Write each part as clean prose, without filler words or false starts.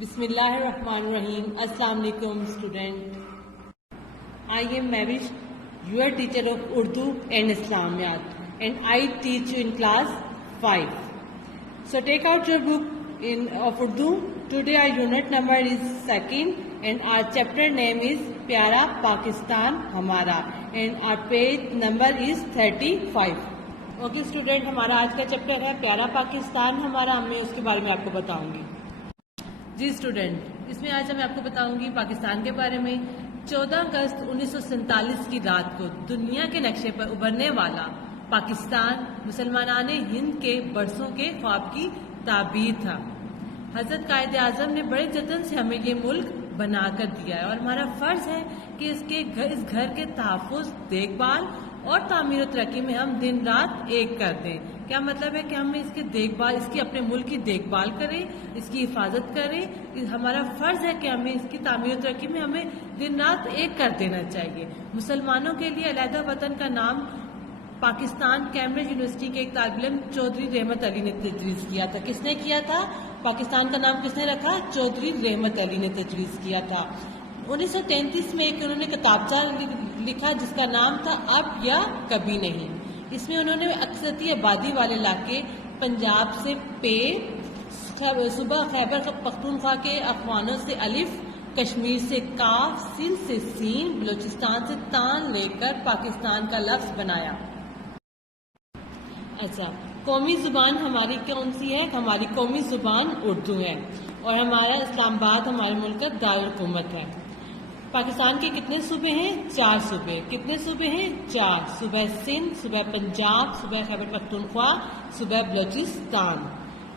بسم اللہ الرحمن الرحیم. السلام علیکم student. I am Mavish, your teacher of Urdu and Islamiyat, and I teach you in class 5. So take out your book of Urdu. Today our unit number is 2nd and our chapter name is Pyara Pakistan Hamara and our page number is 35. Okay student, ہمارا آج کا chapter ہے پیارا پاکستان ہمارا. میں اس کے بارے میں آپ کو بتاؤں گی. جی اسٹوڈینٹ, اس میں آج میں آپ کو بتاؤں گی پاکستان کے بارے میں. 14 اگست 1947 کی رات کو دنیا کے نقشے پر ابھرنے والا پاکستان مسلمانان ہند کے برسوں کے خواب کی تعبیر تھا. حضرت قائد اعظم نے بڑے جتن سے ہمیں یہ ملک بنا کر دیا ہے اور ہمارا فرض ہے کہ اس گھر کے تحفظ, دیکھ بھال اور تعمیر و ترقی میں ہم دن رات ایک کر دیں. کیا مطلب ہے کہ ہم اس کی دیکھ بھال, اس کی اپنے ملک کی دیکھ بھال کریں, اس کی حفاظت کریں. ہمارا فرض ہے کہ ہمیں اس کی تعمیر و ترقی میں ہمیں دن رات ایک کر دینا چاہیے. مسلمانوں کے لیے علیحدہ وطن کا نام پاکستان کیمبرج یونیورسٹی کے ایک طالب علم چودھری رحمت علی نے تجویز کیا تھا. کس نے کیا تھا؟ پاکستان کا نام کس نے رکھا؟ چودھری رحمت علی نے تجویز کیا تھا. 1933 میں ایک انہوں نے کتابچہ لکھا جس کا نام تھا اب یا کبھی نہیں. اس میں انہوں نے اکثریتی آبادی والے علاقے پنجاب سے پے, صوبہ خیبر پختونخوا کے اخوانوں سے الف, کشمیر سے کاف, سندھ سے سین, بلوچستان سے تان لے کر پاکستان کا لفظ بنایا. اچھا, قومی زبان ہماری کون سی ہے؟ ہماری قومی زبان اردو ہے اور ہمارا اسلام آباد ہمارے ملک کا دارالحکومت ہے. پاکستان کے کتنے صوبے ہیں؟ 4 صوبے. کتنے صوبے ہیں؟ 4. صوبہ سندھ, صوبہ پنجاب, صوبہ خیبر پختونخوا, صوبہ بلوچستان.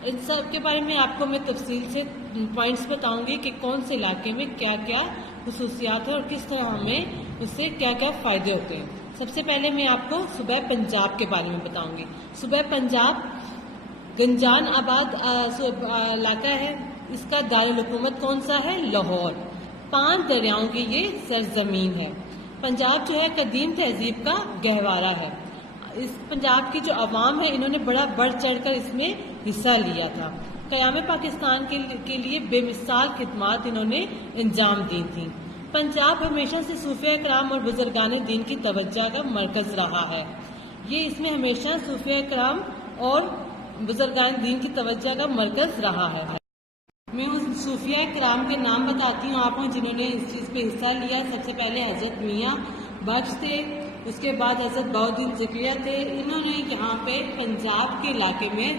ان سب کے بارے میں آپ کو میں تفصیل سے پوائنٹس بتاؤں گی کہ کون سے علاقے میں کیا کیا خصوصیات ہیں اور کس طرح ہمیں اس سے کیا کیا فائدے ہوتے ہیں. سب سے پہلے میں آپ کو صوبہ پنجاب کے بارے میں بتاؤں گی. صوبہ پنجاب گنجان آباد علاقہ ہے. اس کا دارالحکومت کون سا ہے؟ لاہور. 5 دریاؤں کی یہ سرزمین ہے. پنجاب جو ہے قدیم تہذیب کا گہوارہ ہے. اس پنجاب کی جو عوام ہے انہوں نے بڑا بڑھ چڑھ کر اس میں حصہ لیا تھا. قیام پاکستان کے لیے بے مثال خدمات انہوں نے انجام دی تھیں. پنجاب ہمیشہ سے صوفیہ کرام اور بزرگان دین کی توجہ کا مرکز رہا ہے. یہ اس میں ہمیشہ صوفیہ کرام اور بزرگان دین کی توجہ کا مرکز رہا ہے. میں ان صوفیہ کرام کے نام بتاتی ہوں آپ کو جنہوں نے اس چیز پہ حصہ لیا. سب سے پہلے حضرت میاں بخش تھے, اس کے بعد حضرت بہاؤالدین ذکریہ تھے. انہوں نے یہاں پہ پنجاب کے علاقے میں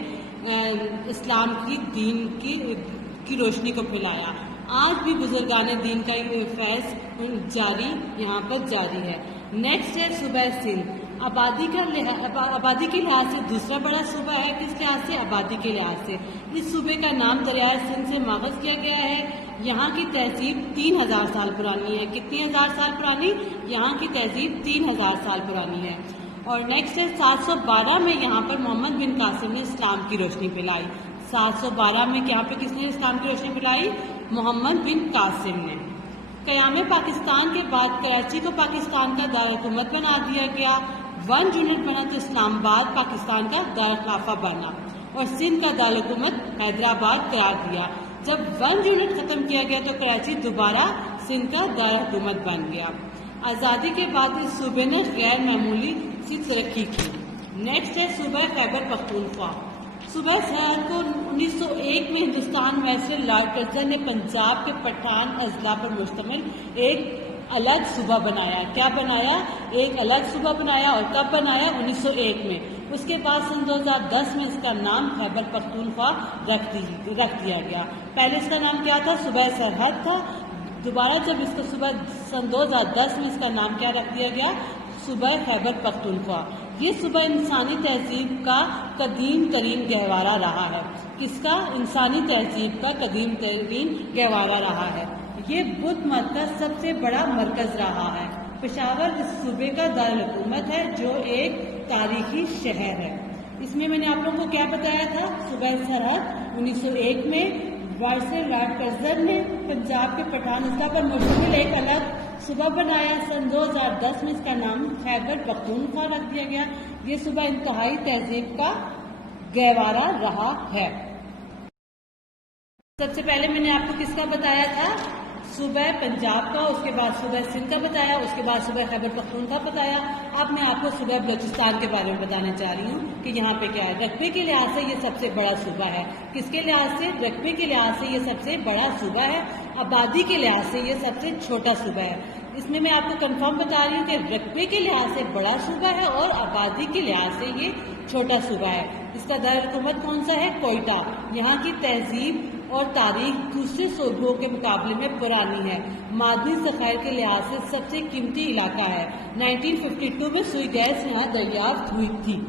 اسلام کی دین کی روشنی کو پھیلایا. آج بھی بزرگان دین کا فیض یہاں پر جاری ہے. نیکسٹ ہے صوبہ سندھ. آبادی کے لحاظ سے دوسرا بڑا صوبہ ہے. کس لحاظ سے؟ آبادی کے لحاظ سے. اس صوبے کا نام دریائے سندھ سے ماخذ کیا گیا ہے. یہاں کی تہذیب 3000 سال پرانی ہے. کتنی ہزار سال پرانی؟ یہاں کی تہذیب 3000 سال پرانی ہے. اور نیکسٹ ہے 712 میں یہاں پر محمد بن قاسم نے اسلام کی روشنی پھیلائی. 712 میں یہاں پہ کس نے اسلام کی روشنی پھیلائی؟ محمد بن قاسم نے. قیام پاکستان کے بعد کراچی کو پاکستان کا دارالحکومت بنا دیا گیا. 1 یونٹ بنا تو اسلام آباد پاکستان کا دارالخلافہ بنا اور سندھ کا دارالحکومت حیدرآباد قرار دیا. جب 1 یونٹ ختم کیا گیا تو کراچی دوبارہ سندھ کا دارالحکومت بن گیا. آزادی کے بعد اس صوبے نے غیر معمولی سی ترقی کی. نیکسٹ ہے صوبہ خیبر پختونخوا. صوبہ سرحد کو 1901 میں ہندوستان ویسے لارڈ کرزن نے پنجاب کے پٹھان اضلاع پر مشتمل ایک الگ صوبہ بنایا. کیا بنایا؟ ایک الگ صوبہ بنایا. اور کب بنایا؟ 1901 میں. اس کے بعد سن 2010 میں اس کا نام خیبر پختونخوا رکھ دیا گیا. پہلے اس کا نام کیا تھا؟ صوبہ سرحد تھا. دوبارہ جب اس کا سن 2010 میں اس کا نام کیا رکھ دیا گیا؟ صوبہ خیبر پختونخوا. یہ صوبہ انسانی تہذیب کا قدیم ترین گہوارہ رہا ہے. کس کا؟ انسانی تہذیب کا قدیم ترین گہوارہ رہا ہے. یہ بدھ مت کا سب سے بڑا مرکز رہا ہے. پشاور اس صوبے کا دارالحکومت ہے جو ایک تاریخی شہر ہے. اس میں نے آپ لوگوں کو کیا بتایا تھا؟ صوبہ سرحد 1901 میں وائسرائے لارڈ کرزن نے پنجاب کے پٹھان اضلاع پر مشتمل ایک الگ صوبہ بنایا. سن 2010 میں اس کا نام خیبر پختونخوا رکھ دیا گیا. یہ صوبہ انتہائی تہذیب کا گہوارہ رہا ہے. سب سے پہلے میں نے آپ کو کس کا بتایا تھا؟ صوبہ پنجاب کا، اس کے بعد صوبہ سندھ کا بتایا، اس کے بعد صوبہ خیبر پختونخوا بتایا. اب میں آپ کو صوبہ بلوچستان کے بارے میں بتانا چاہ رہی ہوں کہ یہاں پہ کیا ہے. رقبے کے لحاظ سے یہ سب سے بڑا صوبہ ہے. کس کے لحاظ سے؟ رقبے کے لحاظ سے یہ سب سے بڑا صوبہ ہے. آبادی کے لحاظ سے یہ سب سے چھوٹا صوبہ ہے. اس میں آپ کو کنفرم بتا رہی ہوں کہ رقبے کے لحاظ سے بڑا صوبہ ہے اور آبادی کے لحاظ سے یہ چھوٹا صوبہ ہے. اس کا دارالحکومت کون سا ہے؟ کوئٹہ. یہاں کی تہذیب اور تاریخ دوسرے صوبوں کے مقابلے میں پرانی ہے. معدنی ذخائر کے لحاظ سے سب سے قیمتی علاقہ ہے. 1952 میں سوئی گیس یہاں دریافت ہوئی تھی.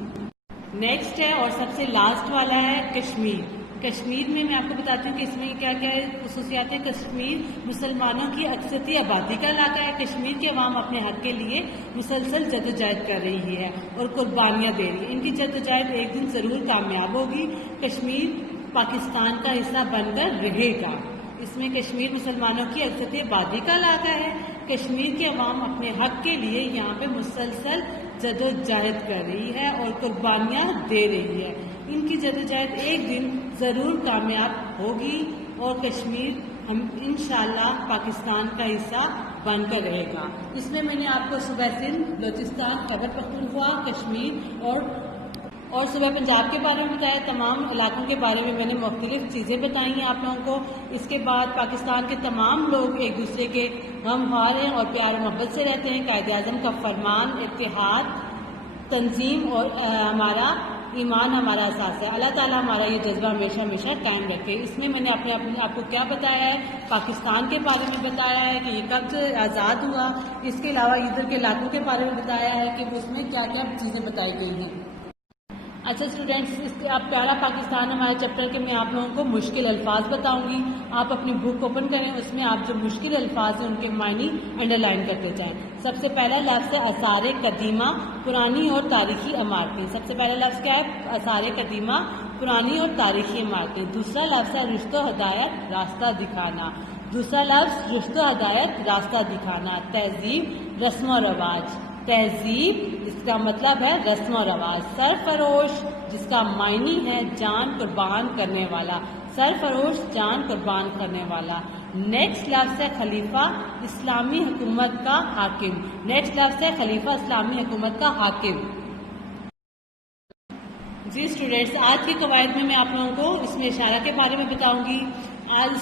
نیکسٹ ہے اور سب سے لاسٹ والا ہے کشمیر. کشمیر میں آپ کو بتاتی ہوں کہ اس میں کیا کیا خصوصیات ہیں. کشمیر مسلمانوں کی اکثریتی آبادی کا علاقہ ہے. کشمیر کے عوام اپنے حق کے لیے مسلسل جدوجہد کر رہی ہے اور قربانیاں دے رہی ہے. ان کی جدوجہد ایک دن ضرور کامیاب ہوگی. کشمیر پاکستان کا حصہ بن کر رہے گا. اس میں کشمیر مسلمانوں کی اکثریتی آبادی کا علاقہ ہے. کشمیر کے عوام اپنے حق کے لیے یہاں پہ مسلسل جدوجہد کر رہی ہے اور قربانیاں دے رہی ہے. ان کی جدوجہد ایک دن ضرور کامیاب ہوگی اور کشمیر ہم انشاءاللہ پاکستان کا حصہ بن کر رہے گا. اس میں نے آپ کو صوبہ سندھ، بلوچستان، خیبر پختونخوا، کشمیر اور صوبہ پنجاب کے بارے میں بتایا. تمام علاقوں کے بارے میں میں نے مختلف چیزیں بتائی ہیں آپ لوگوں کو. اس کے بعد پاکستان کے تمام لوگ ایک دوسرے کے غمخوار ہیں اور پیار و محبت سے رہتے ہیں. قائد اعظم کا فرمان اتحاد، تنظیم اور ہمارا ایمان ہمارا اساس ہے. اللہ تعالیٰ ہمارا یہ جذبہ ہمیشہ ہمیشہ قائم رکھے. اس میں نے آپ کو کیا بتایا ہے؟ پاکستان کے بارے میں بتایا ہے کہ یہ کب سے آزاد ہوا. اس کے علاوہ ادھر کے علاقوں کے بارے میں بتایا ہے کہ اس میں کیا کیا چیزیں بتائی گئی ہیں. اچھا اسٹوڈینٹس، آپ پیارا پاکستان ہمارے چیپٹر کے میں آپ لوگوں کو مشکل الفاظ بتاؤں گی. آپ اپنی بک اوپن کریں، اس میں آپ جو مشکل الفاظ ہیں ان کے معنی انڈر لائن کرتے جائیں. سب سے پہلا لفظ ہے آثار قدیمہ، پرانی اور تاریخی عمارتیں. سب سے پہلا لفظ کیا ہے؟ آثار قدیمہ، پرانی اور تاریخی عمارتیں. دوسرا لفظ ہے رشت و ہدایت، راستہ دکھانا. دوسرا لفظ رشت و ہدایت، راستہ دکھانا. تہذیب، رسم و رواج. تہذیب اس کا مطلب ہے رسم و رواج. سرفروش جس کا معنی ہے جان قربان کرنے والا. سرفروش جان قربان کرنے والا. نیکسٹ لفظ ہے خلیفہ، اسلامی حکومت کا حاکم. نیکسٹ لفظ ہے خلیفہ، اسلامی حکومت کا حاکم. جی اسٹوڈینٹس، آج کے قواعد میں آپ لوگوں کو اس میں اشارہ کے بارے میں بتاؤں گی. آج